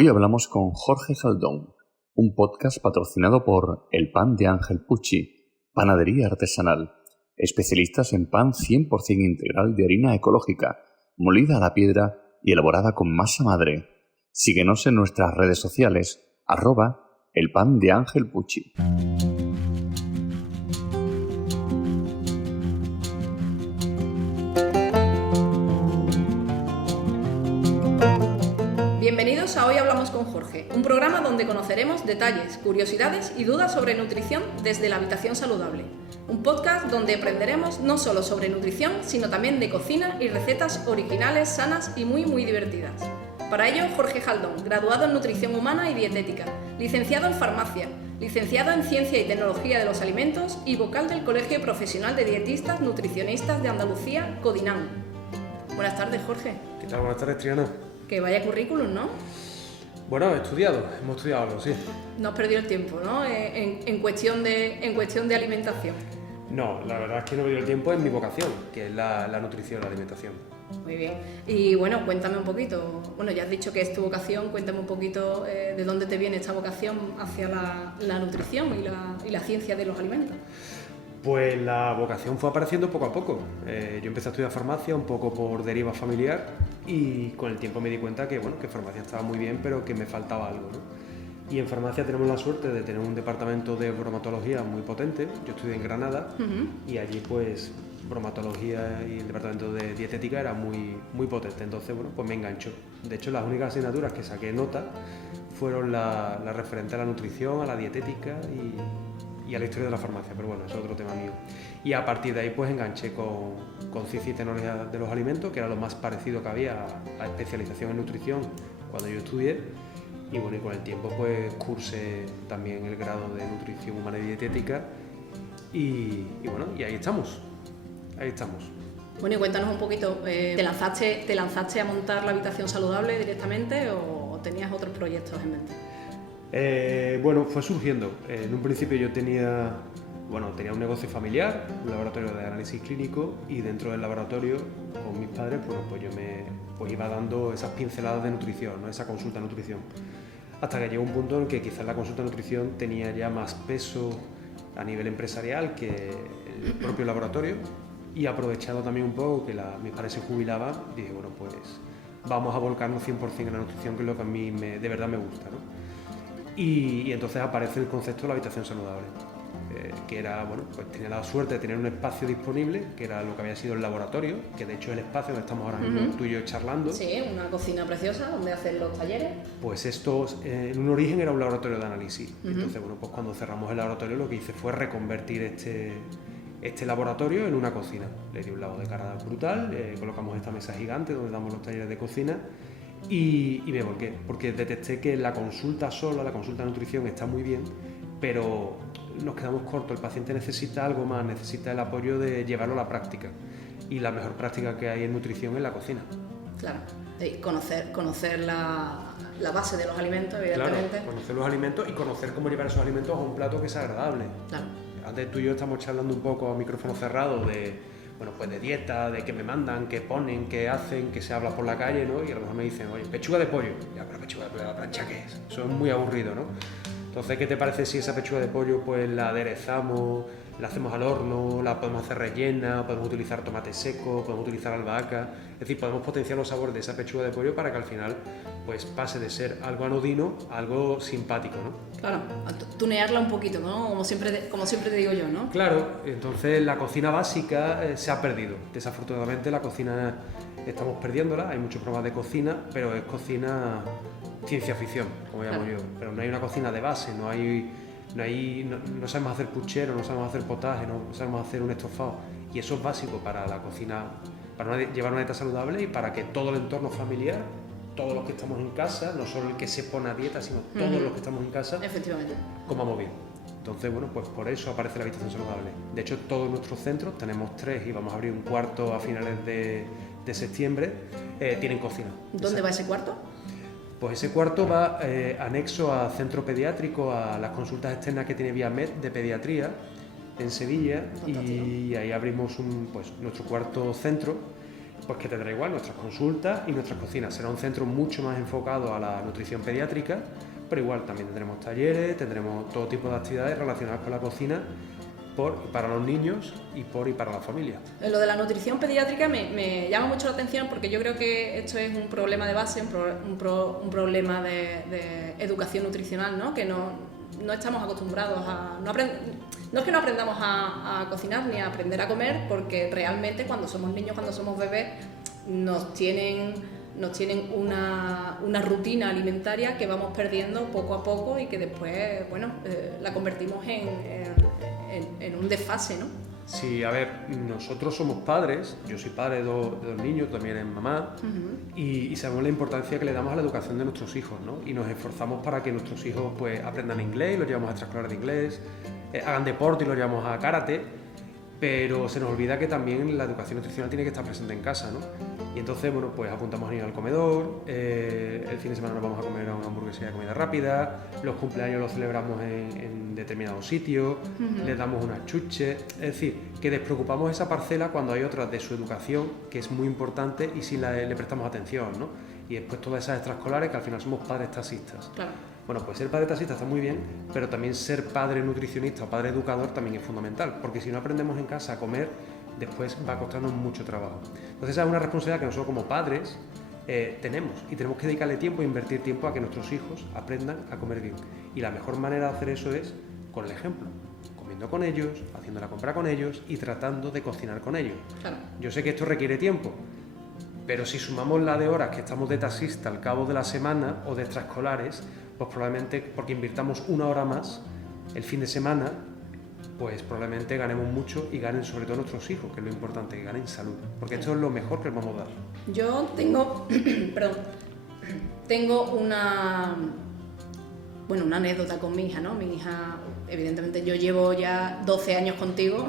Hoy hablamos con Jorge Jaldón, un podcast patrocinado por El Pan de Ángel Pucci, panadería artesanal, especialistas en pan 100% integral de harina ecológica, molida a la piedra y elaborada con masa madre. Síguenos en nuestras redes sociales, @El Pan de Ángel Pucci. Bienvenidos a Hoy Hablamos con Jorge, un programa donde conoceremos detalles, curiosidades y dudas sobre nutrición desde la habitación saludable. Un podcast donde aprenderemos no solo sobre nutrición, sino también de cocina y recetas originales, sanas y muy divertidas. Para ello, Jorge Jaldón, graduado en Nutrición Humana y Dietética, licenciado en Farmacia, licenciado en Ciencia y Tecnología de los Alimentos y vocal del Colegio Profesional de Dietistas Nutricionistas de Andalucía, CODINAN. Buenas tardes, Jorge. ¿Qué tal? Buenas tardes, Triana. Que vaya currículum, ¿no? Bueno, hemos estudiado algo, sí. No has perdido el tiempo, ¿no? En cuestión de alimentación. No, la verdad es que no he perdido el tiempo en mi vocación, que es la nutrición, la alimentación. Muy bien. Y bueno, cuéntame un poquito. Bueno, ya has dicho que es tu vocación, cuéntame un poquito de dónde te viene esta vocación hacia la nutrición y la ciencia de los alimentos. Pues la vocación fue apareciendo poco a poco. Yo empecé a estudiar farmacia un poco por deriva familiar y con el tiempo me di cuenta que farmacia estaba muy bien, pero que me faltaba algo, ¿no? Y en farmacia tenemos la suerte de tener un departamento de bromatología muy potente. Yo estudié en Granada y allí pues bromatología y el departamento de dietética era muy potente. Entonces, pues me enganchó. De hecho, las únicas asignaturas que saqué nota fueron la referente a la nutrición, a la dietética y a la historia de la farmacia, pero bueno, eso es otro tema mío. Y a partir de ahí pues enganché con Ciencia y Tecnología de los Alimentos, que era lo más parecido que había a especialización en nutrición cuando yo estudié. Y bueno, y con el tiempo pues cursé también el grado de Nutrición Humana y Dietética y ahí estamos. Bueno, y cuéntanos un poquito, ¿te lanzaste a montar la habitación saludable directamente o tenías otros proyectos en mente? Fue surgiendo. En un principio yo tenía un negocio familiar, un laboratorio de análisis clínico, y dentro del laboratorio, con mis padres, pues yo me iba dando esas pinceladas de nutrición, ¿no? Esa consulta de nutrición. Hasta que llegó un punto en que quizás la consulta de nutrición tenía ya más peso a nivel empresarial que el propio laboratorio, y aprovechado también un poco que mis padres se jubilaban, dije, pues vamos a volcarnos 100% en la nutrición, que es lo que a mí de verdad me gusta, ¿no? Y entonces aparece el concepto de la habitación saludable, que era, pues tenía la suerte de tener un espacio disponible, que era lo que había sido el laboratorio, que de hecho es el espacio donde estamos ahora mismo tú y yo charlando. Sí, una cocina preciosa donde hacen los talleres. Pues esto en un origen era un laboratorio de análisis. Entonces, pues cuando cerramos el laboratorio lo que hice fue reconvertir este laboratorio en una cocina. Le di un lavado de cara brutal, colocamos esta mesa gigante donde damos los talleres de cocina. Y me volqué, porque detecté que la consulta sola, la consulta de nutrición está muy bien, pero nos quedamos cortos. El paciente necesita algo más, necesita el apoyo de llevarlo a la práctica. Y la mejor práctica que hay en nutrición es la cocina. Claro, conocer la base de los alimentos, evidentemente. Claro, conocer los alimentos y conocer cómo llevar esos alimentos a un plato que sea agradable. Claro. Antes tú y yo estamos charlando un poco a micrófono cerrado de dieta, de qué me mandan, qué ponen, qué hacen, que se habla por la calle, ¿no? Y a lo mejor me dicen, oye, pechuga de pollo. Ya, pero pechuga de pollo a la plancha, ¿qué es? Eso es muy aburrido, ¿no? Entonces, ¿qué te parece si esa pechuga de pollo pues la aderezamos, la hacemos al horno, la podemos hacer rellena, podemos utilizar tomate seco, podemos utilizar albahaca? Es decir, podemos potenciar los sabores de esa pechuga de pollo para que al final pues pase de ser algo anodino a algo simpático, ¿no? Claro, tunearla un poquito, ¿no? Como siempre te digo yo, ¿no? Claro, entonces la cocina básica se ha perdido. Desafortunadamente la cocina estamos perdiéndola, hay muchos programas de cocina, pero es cocina ciencia ficción, como llamo yo. Pero no hay una cocina de base, no sabemos hacer puchero, no sabemos hacer potaje, no sabemos hacer un estofado. Y eso es básico para la cocina, para llevar una dieta saludable y para que todo el entorno familiar, todos los que estamos en casa, no solo el que se pone a dieta, sino todos los que estamos en casa, efectivamente, comamos bien. Entonces, pues por eso aparece la habitación saludable. De hecho, todos nuestros centros, tenemos 3 y vamos a abrir un cuarto a finales de septiembre, tienen cocina. ¿Dónde va ese cuarto? Pues ese cuarto va anexo a centro pediátrico, a las consultas externas que tiene Viamed de pediatría en Sevilla. Fantástico. Y ahí abrimos nuestro cuarto centro pues que tendrá igual nuestras consultas y nuestras cocinas. Será un centro mucho más enfocado a la nutrición pediátrica, pero igual también tendremos talleres, tendremos todo tipo de actividades relacionadas con la cocina para los niños y para la familia. Lo de la nutrición pediátrica me llama mucho la atención porque yo creo que esto es un problema de base, un problema de educación nutricional, ¿no? Que no estamos acostumbrados a... No es que no aprendamos a cocinar ni a aprender a comer, porque realmente cuando somos niños, cuando somos bebés, nos tienen una rutina alimentaria que vamos perdiendo poco a poco y que después, bueno, la convertimos en un desfase, ¿no? Sí, a ver, nosotros somos padres, yo soy padre de dos niños, también es mamá, y sabemos la importancia que le damos a la educación de nuestros hijos, ¿no? Y nos esforzamos para que nuestros hijos pues aprendan inglés, los llevamos a extraescolares de inglés, hagan deporte y los llevamos a karate, pero se nos olvida que también la educación nutricional tiene que estar presente en casa, ¿no? Y entonces, bueno, pues apuntamos a niños al comedor, el fin de semana nos vamos a comer a una hamburguesería de comida rápida, los cumpleaños los celebramos en determinados sitios, les damos unas chuches, es decir, que despreocupamos esa parcela cuando hay otras de su educación que es muy importante y si le prestamos atención, ¿no? Y después todas esas extraescolares que al final somos padres taxistas. Claro. Bueno, pues ser padre taxista está muy bien, pero también ser padre nutricionista o padre educador también es fundamental, porque si no aprendemos en casa a comer, después va a costarnos mucho trabajo. Entonces esa es una responsabilidad que nosotros como padres tenemos y tenemos que dedicarle tiempo e invertir tiempo a que nuestros hijos aprendan a comer bien. Y la mejor manera de hacer eso es con el ejemplo, comiendo con ellos, haciendo la compra con ellos y tratando de cocinar con ellos. Claro. Yo sé que esto requiere tiempo, pero si sumamos la de horas que estamos de taxista al cabo de la semana o de extraescolares, pues probablemente porque invirtamos una hora más el fin de semana, pues probablemente ganemos mucho y ganen sobre todo nuestros hijos, que es lo importante, que ganen salud, porque esto es lo mejor que les vamos a dar. Yo tengo una anécdota con mi hija, ¿no? Mi hija, evidentemente yo llevo ya 12 años contigo,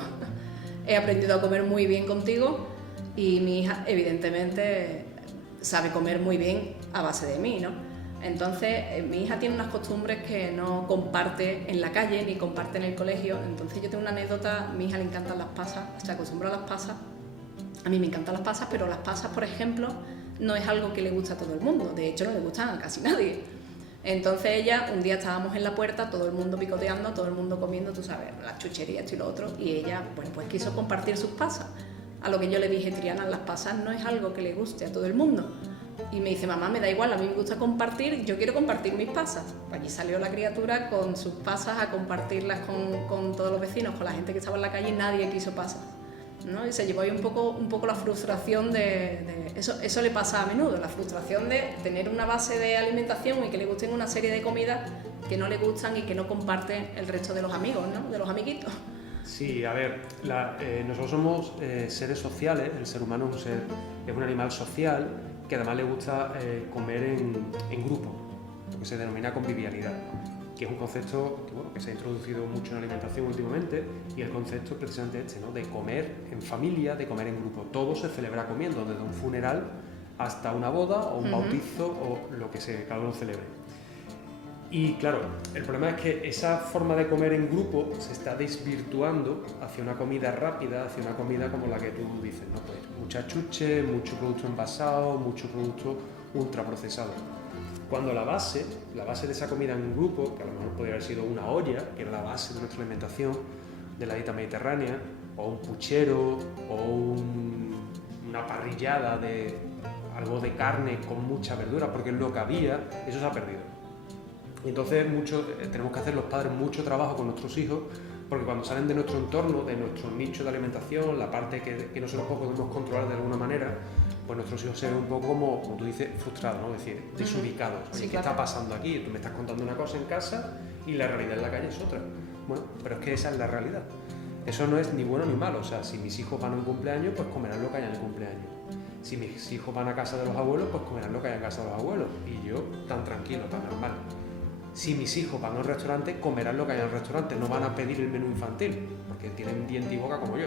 he aprendido a comer muy bien contigo y mi hija evidentemente sabe comer muy bien a base de mí, ¿no? Entonces, mi hija tiene unas costumbres que no comparte en la calle ni comparte en el colegio. Entonces, yo tengo una anécdota, a mi hija le encantan las pasas, se acostumbra a las pasas. A mí me encantan las pasas, pero las pasas, por ejemplo, no es algo que le gusta a todo el mundo. De hecho, no le gustan a casi nadie. Entonces, ella, un día estábamos en la puerta, todo el mundo picoteando, todo el mundo comiendo, tú sabes, las chucherías, esto y lo otro. Y ella, bueno, pues quiso compartir sus pasas. A lo que yo le dije, Triana, las pasas no es algo que le guste a todo el mundo. Y me dice, mamá, me da igual, a mí me gusta compartir, yo quiero compartir mis pasas. Pues allí salió la criatura con sus pasas a compartirlas con todos los vecinos, con la gente que estaba en la calle, y nadie quiso pasas, ¿no? Y se llevó ahí un poco la frustración de eso le pasa a menudo, la frustración de tener una base de alimentación y que le gusten una serie de comidas que no le gustan y que no comparten el resto de los amigos, ¿no? De los amiguitos. Sí, a ver, nosotros somos seres sociales, el ser humano es un animal social que además le gusta comer en grupo, lo que se denomina convivialidad, que es un concepto que se ha introducido mucho en la alimentación últimamente, y el concepto es precisamente este, ¿no? De comer en familia, de comer en grupo. Todo se celebra comiendo, desde un funeral hasta una boda o un bautizo o lo que cada uno celebre. Y claro, el problema es que esa forma de comer en grupo se está desvirtuando hacia una comida rápida, hacia una comida como la que tú dices, ¿no? Pues mucha chuche, mucho producto envasado, mucho producto ultraprocesado. Cuando la base de esa comida en grupo, que a lo mejor podría haber sido una olla, que era la base de nuestra alimentación, de la dieta mediterránea, o un puchero, o una parrillada de algo de carne con mucha verdura, porque es lo que había, eso se ha perdido. Y entonces tenemos que hacer los padres mucho trabajo con nuestros hijos, porque cuando salen de nuestro entorno, de nuestro nicho de alimentación, la parte que nosotros podemos controlar de alguna manera, pues nuestros hijos se ven un poco como tú dices, frustrados, ¿no? Es decir, desubicados. Oye, Sí, ¿qué está pasando aquí? Tú me estás contando una cosa en casa y la realidad en la calle es otra. Bueno, pero es que esa es la realidad. Eso no es ni bueno ni malo. O sea, si mis hijos van a un cumpleaños, pues comerán lo que haya en el cumpleaños. Si mis hijos van a casa de los abuelos, pues comerán lo que haya en casa de los abuelos. Y yo, tan tranquilo, tan normal. Si mis hijos van a un restaurante, comerán lo que hay en el restaurante, no van a pedir el menú infantil, porque tienen diente y boca como yo.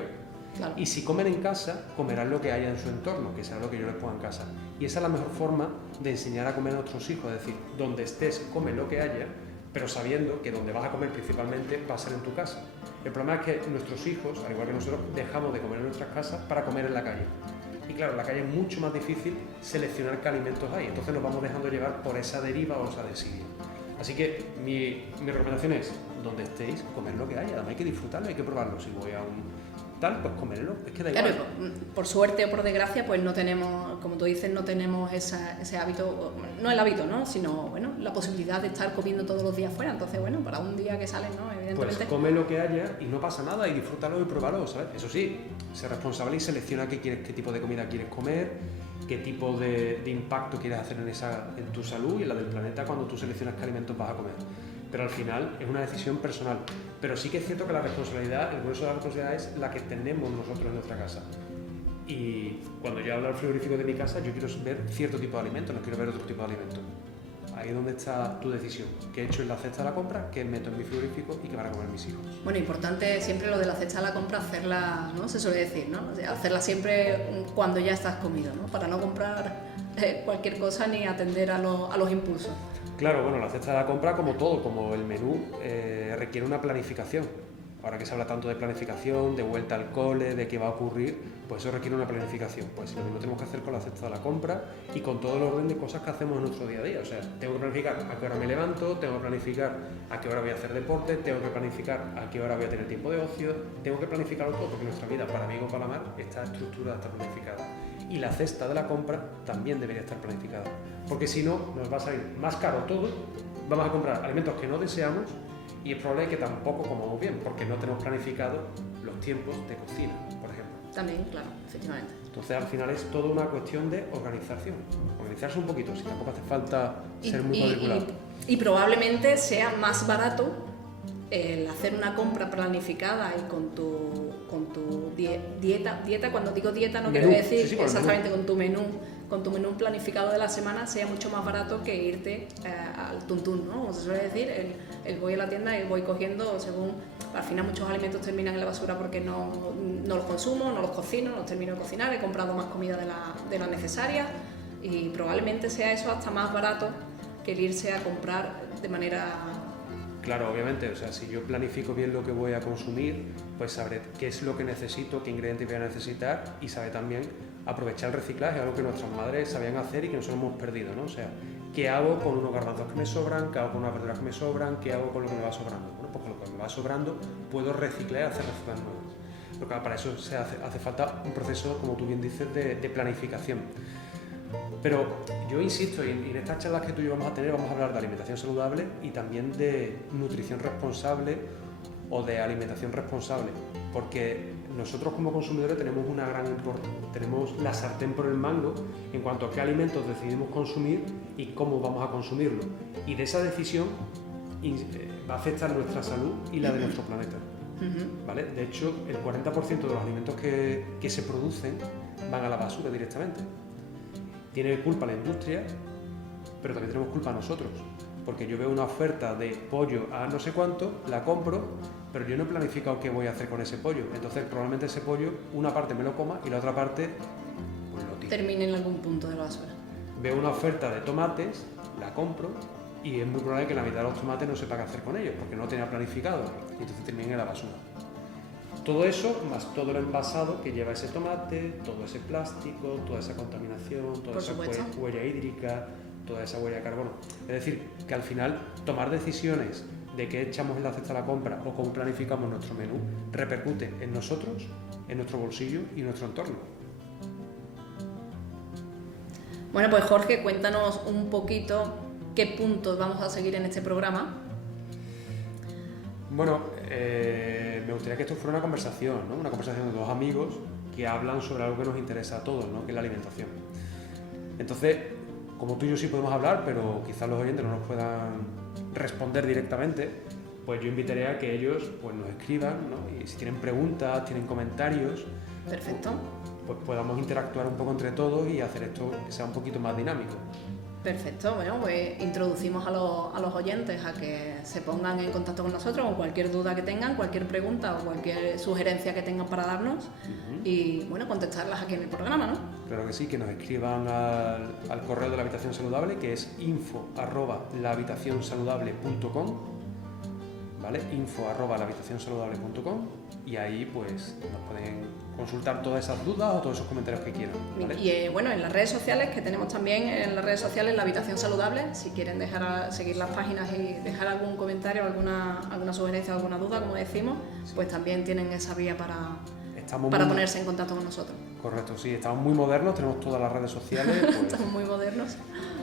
Claro. Y si comen en casa, comerán lo que haya en su entorno, que será lo que yo les ponga en casa. Y esa es la mejor forma de enseñar a comer a nuestros hijos, es decir, donde estés, come lo que haya, pero sabiendo que donde vas a comer principalmente va a ser en tu casa. El problema es que nuestros hijos, al igual que nosotros, dejamos de comer en nuestras casas para comer en la calle. Y claro, en la calle es mucho más difícil seleccionar qué alimentos hay, entonces nos vamos dejando llevar por esa deriva o esa desidia. Así que mi recomendación es, donde estéis, comer lo que haya, además hay que disfrutarlo, hay que probarlo. Si voy a un tal, pues comerlo, es que da igual. Claro, por suerte o por desgracia, pues no tenemos, como tú dices, no tenemos ese hábito, no el hábito, ¿no? Sino, bueno, la posibilidad de estar comiendo todos los días fuera. Entonces, bueno, para un día que sales, ¿no? Evidentemente. Pues come lo que haya y no pasa nada, y disfrútalo y pruébalo, ¿sabes? Eso sí, sé responsable y selecciona qué tipo de comida quieres comer, qué tipo de impacto quieres hacer en tu salud y en la del planeta cuando tú seleccionas qué alimentos vas a comer. Pero al final es una decisión personal. Pero sí que es cierto que la responsabilidad, el grueso de la responsabilidad es la que tenemos nosotros en nuestra casa. Y cuando yo hablo del frigorífico de mi casa, yo quiero ver cierto tipo de alimentos, no quiero ver otro tipo de alimentos. Ahí es donde está tu decisión. ¿Qué he hecho en la cesta de la compra? ¿Qué meto en mi frigorífico? ¿Y qué van a comer mis hijos? Bueno, importante siempre lo de la cesta de la compra, hacerla, ¿no? Se suele decir, ¿no? O sea, hacerla siempre cuando ya estás comido, ¿no? Para no comprar cualquier cosa ni atender a los impulsos. Claro, bueno, la cesta de la compra, como todo, como el menú, requiere una planificación. Ahora que se habla tanto de planificación, de vuelta al cole, de qué va a ocurrir, pues eso requiere una planificación. Pues lo mismo tenemos que hacer con la cesta de la compra y con todo el orden de cosas que hacemos en nuestro día a día. O sea, tengo que planificar a qué hora me levanto, tengo que planificar a qué hora voy a hacer deporte, tengo que planificar a qué hora voy a tener tiempo de ocio, tengo que planificarlo todo porque nuestra vida, para bien o para mal, está estructurada, está planificada. Y la cesta de la compra también debería estar planificada, porque si no, nos va a salir más caro todo, vamos a comprar alimentos que no deseamos y es probable que tampoco comamos bien, porque no tenemos planificado los tiempos de cocina, por ejemplo. También, claro, efectivamente. Entonces, al final es toda una cuestión de organización. Organizarse un poquito, si tampoco hace falta ser muy cuadriculado. Y probablemente sea más barato el hacer una compra planificada y con tu dieta, cuando digo dieta no quiero decir exactamente con tu menú planificado de la semana, sea mucho más barato que irte al tuntún, ¿no? Como se suele decir, el voy a la tienda y voy cogiendo según, al final muchos alimentos terminan en la basura porque no los consumo, no los cocino, no los termino de cocinar, he comprado más comida de la necesaria y probablemente sea eso hasta más barato que el irse a comprar de manera... Claro, obviamente, o sea, si yo planifico bien lo que voy a consumir, pues sabré qué es lo que necesito, qué ingredientes voy a necesitar y sabré también aprovechar el reciclaje, algo que nuestras madres sabían hacer y que nosotros hemos perdido, ¿no? O sea, ¿qué hago con unos garbanzos que me sobran? ¿Qué hago con unas verduras que me sobran? ¿Qué hago con lo que me va sobrando? Bueno, pues con lo que me va sobrando puedo reciclar y hacer recetas nuevas. Pero claro, para eso hace falta un proceso, como tú bien dices, de planificación. Pero yo insisto, y en estas charlas que tú y yo vamos a tener, vamos a hablar de alimentación saludable y también de nutrición responsable o de alimentación responsable, porque nosotros como consumidores tenemos tenemos la sartén por el mango en cuanto a qué alimentos decidimos consumir y cómo vamos a consumirlo. Y de esa decisión va a afectar nuestra salud y la de nuestro planeta. ¿Vale? De hecho, el 40% de los alimentos que se producen van a la basura directamente. Tiene culpa la industria, pero también tenemos culpa nosotros, porque yo veo una oferta de pollo a no sé cuánto, la compro, pero yo no he planificado qué voy a hacer con ese pollo. Entonces probablemente ese pollo, una parte me lo coma y la otra parte pues lo tiro. Termine en algún punto de la basura. Veo una oferta de tomates, la compro y es muy probable que la mitad de los tomates no sepa qué hacer con ellos, porque no lo tenía planificado y entonces termine en la basura. Todo eso, más todo lo envasado que lleva ese tomate, todo ese plástico, toda esa contaminación, toda esa huella hídrica, toda esa huella de carbono. Es decir, que al final tomar decisiones de qué echamos en la cesta de la compra o cómo planificamos nuestro menú repercute en nosotros, en nuestro bolsillo y en nuestro entorno. Bueno, pues Jorge, cuéntanos un poquito qué puntos vamos a seguir en este programa. Bueno, me gustaría que esto fuera una conversación, ¿no? Una conversación de dos amigos que hablan sobre algo que nos interesa a todos, ¿no? Que es la alimentación. Entonces, como tú y yo sí podemos hablar, pero quizás los oyentes no nos puedan responder directamente, pues yo invitaría a que ellos pues, nos escriban, ¿no? Y si tienen preguntas, tienen comentarios, perfecto, pues podamos interactuar un poco entre todos y hacer esto que sea un poquito más dinámico. Perfecto, bueno, pues introducimos a los oyentes a que se pongan en contacto con nosotros con cualquier duda que tengan, cualquier pregunta o cualquier sugerencia que tengan para darnos y, bueno, contestarlas aquí en el programa, ¿no? Claro que sí, que nos escriban al correo de la Habitación Saludable, que es info@lahabitacionsaludable.com, ¿vale? ¿vale? info@lahabitacionsaludable.com, y ahí pues nos pueden consultar todas esas dudas o todos esos comentarios que quieran, ¿vale? Y bueno, en las redes sociales, que tenemos también en las redes sociales La Habitación Saludable, si quieren seguir las páginas y dejar algún comentario, alguna sugerencia, alguna duda, como decimos, pues también tienen esa vía para ponerse en contacto con nosotros. Correcto, sí, estamos muy modernos, tenemos todas las redes sociales. Pues, estamos muy modernos.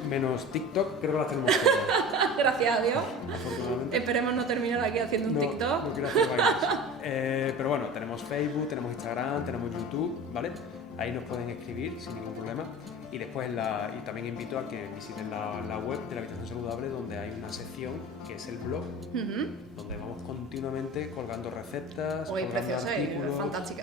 Menos TikTok, creo que las tenemos todas. Gracias a Dios. Afortunadamente. Esperemos no terminar aquí haciendo un TikTok. No quiero hacer bailes. Pero bueno, tenemos Facebook, tenemos Instagram, tenemos YouTube, ¿vale? Ahí nos pueden escribir sin ningún problema. Y después y también invito a que visiten la web de La Habitación Saludable, donde hay una sección que es el blog, donde vamos continuamente colgando recetas, Hoy colgando preciosa artículos.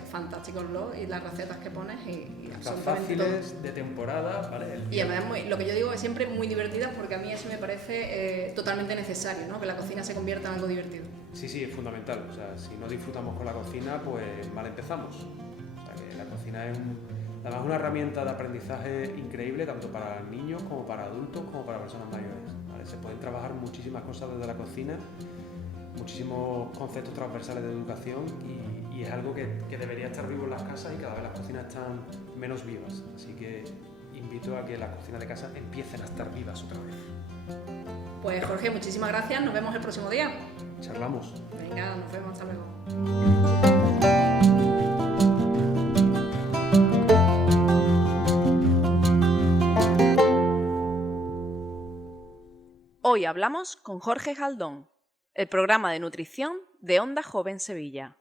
Fantástico el blog y las recetas que pones y absolutamente fáciles, todo. De temporada, ¿vale? Y además lo que yo digo es siempre muy divertidas, porque a mí eso me parece totalmente necesario, ¿no? Que la cocina se convierta en algo divertido. Sí, es fundamental. O sea, si no disfrutamos con la cocina, pues mal empezamos. O sea, que la cocina es además una herramienta de aprendizaje increíble, tanto para niños como para adultos como para personas mayores, ¿vale? Se pueden trabajar muchísimas cosas desde la cocina, muchísimos conceptos transversales de educación, y es algo que debería estar vivo en las casas, y cada vez las cocinas están menos vivas. Así que invito a que las cocinas de casa empiecen a estar vivas otra vez. Pues Jorge, muchísimas gracias, nos vemos el próximo día. Charlamos. Venga, nos vemos, hasta luego. Hoy hablamos con Jorge Jaldón, el programa de nutrición de Onda Joven Sevilla.